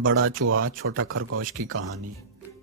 बड़ा चूहा छोटा खरगोश की कहानी।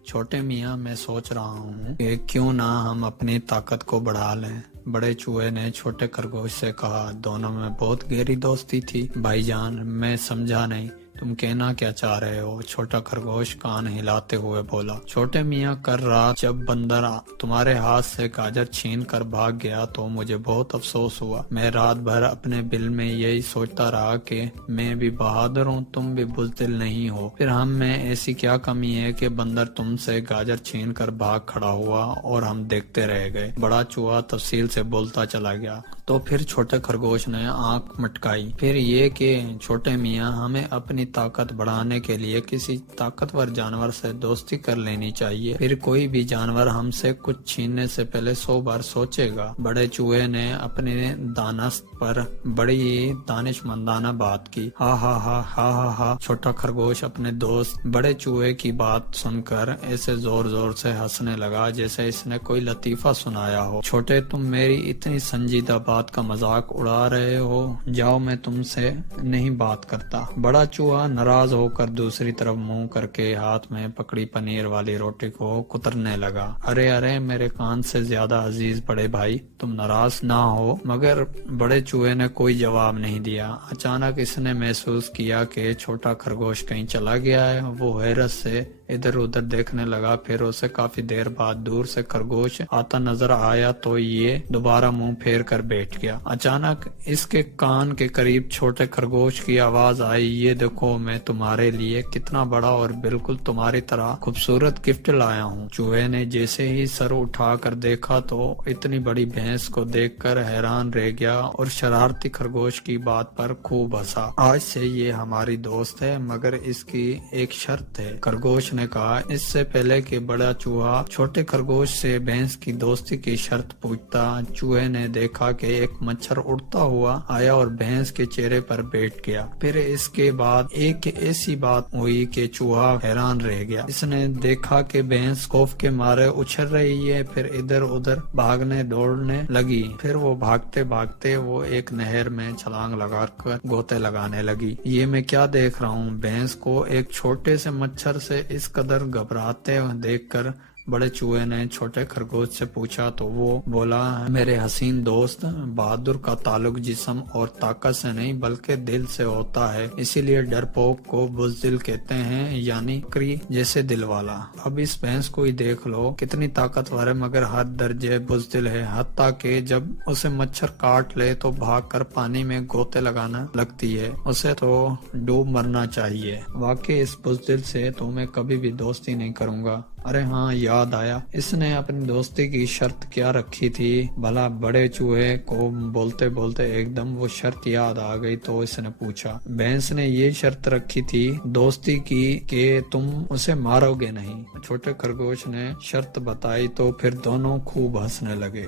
छोटे मियाँ, मैं सोच रहा हूँ कि क्यों ना हम अपनी ताकत को बढ़ा लें। बड़े चूहे ने छोटे खरगोश से कहा। दोनों में बहुत गहरी दोस्ती थी। भाईजान, मैं समझा नहीं, तुम कहना क्या चाह रहे हो? छोटा खरगोश कान हिलाते हुए बोला। छोटे मियाँ, कल रात जब बंदर तुम्हारे हाथ से गाजर छीन कर भाग गया तो मुझे बहुत अफसोस हुआ। मैं रात भर अपने दिल में यही सोचता रहा कि मैं भी बहादुर हूँ, तुम भी बुज़दिल नहीं हो। फिर हम में ऐसी क्या कमी है कि बंदर तुमसे गाजर छीन कर भाग खड़ा हुआ और हम देखते रह गए। बड़ा चूहा तफसील से बोलता चला गया। तो फिर छोटे खरगोश ने आंख मटकाई। फिर ये कि छोटे मियाँ, हमें अपनी ताकत बढ़ाने के लिए किसी ताकतवर जानवर से दोस्ती कर लेनी चाहिए। फिर कोई भी जानवर हमसे कुछ छीनने से पहले 100 बार सोचेगा। बड़े चूहे ने अपने दानस्त पर बड़ी दानिशमंदाना बात की। हा हा हा हा हा हा। छोटा खरगोश अपने दोस्त बड़े चूहे की बात सुनकर ऐसे जोर जोर से हंसने लगा जैसे इसने कोई लतीफा सुनाया हो। छोटे, तुम मेरी इतनी संजीदा बात का मजाक उड़ा रहे हो। जाओ, मैं तुमसे नहीं बात करता। बड़ा चूहा नाराज होकर दूसरी तरफ मुंह करके हाथ में पकड़ी पनीर वाली रोटी को कुतरने लगा। अरे अरे, मेरे कान से ज्यादा अजीज बड़े भाई, तुम नाराज ना हो। मगर बड़े चूहे ने कोई जवाब नहीं दिया। अचानक इसने महसूस किया कि छोटा खरगोश कहीं चला गया है। वो हैरत से इधर उधर देखने लगा। फिर उसे काफी देर बाद दूर से खरगोश आता नजर आया तो ये दोबारा मुंह फेर कर बैठ गया। अचानक इसके कान के करीब छोटे खरगोश की आवाज आई। ये देखो, मैं तुम्हारे लिए कितना बड़ा और बिल्कुल तुम्हारी तरह खूबसूरत गिफ्ट लाया हूँ। चूहे ने जैसे ही सर उठाकर देखा तो इतनी बड़ी भैंस को देखकर हैरान रह गया और शरारती खरगोश की बात पर खूब हंसा। आज से ये हमारी दोस्त है, मगर इसकी एक शर्त है, खरगोश ने कहा। इससे पहले कि बड़ा चूहा छोटे खरगोश से भैंस की दोस्ती की शर्त पूछता, चूहे ने देखा कि एक मच्छर उड़ता हुआ आया और भैंस के चेहरे पर बैठ गया। फिर इसके बाद एक ऐसी बात हुई कि चूहा हैरान रह गया। इसने देखा कि भैंस खौफ के मारे उछल रही है, फिर इधर उधर भागने दौड़ने लगी। फिर वो भागते भागते वो एक नहर में छलांग लगाकर गोते लगाने लगी। ये मैं क्या देख रहा हूँ? भैंस को एक छोटे से मच्छर से इस कदर घबराते देखकर बड़े चूहे ने छोटे खरगोश से पूछा तो वो बोला, मेरे हसीन दोस्त, बहादुर का ताल्लुक जिस्म और ताकत से नहीं बल्कि दिल से होता है। इसीलिए डरपोक को बुज़दिल कहते हैं, यानी बकरी जैसे दिल वाला। अब इस भैंस को ही देख लो, कितनी ताकतवर है मगर हर दर्जे बुज़दिल है। हत्ता कि जब उसे मच्छर काट ले तो भागकर पानी में गोते लगाना लगती है। उसे तो डूब मरना चाहिए। वाकई इस बुज़दिल से तो मैं कभी भी दोस्ती नहीं करूँगा। अरे हाँ, याद आया, इसने अपनी दोस्ती की शर्त क्या रखी थी भला? बड़े चूहे को बोलते बोलते एकदम वो शर्त याद आ गई तो इसने पूछा। भैंस ने ये शर्त रखी थी दोस्ती की कि तुम उसे मारोगे नहीं। छोटे खरगोश ने शर्त बताई तो फिर दोनों खूब हंसने लगे।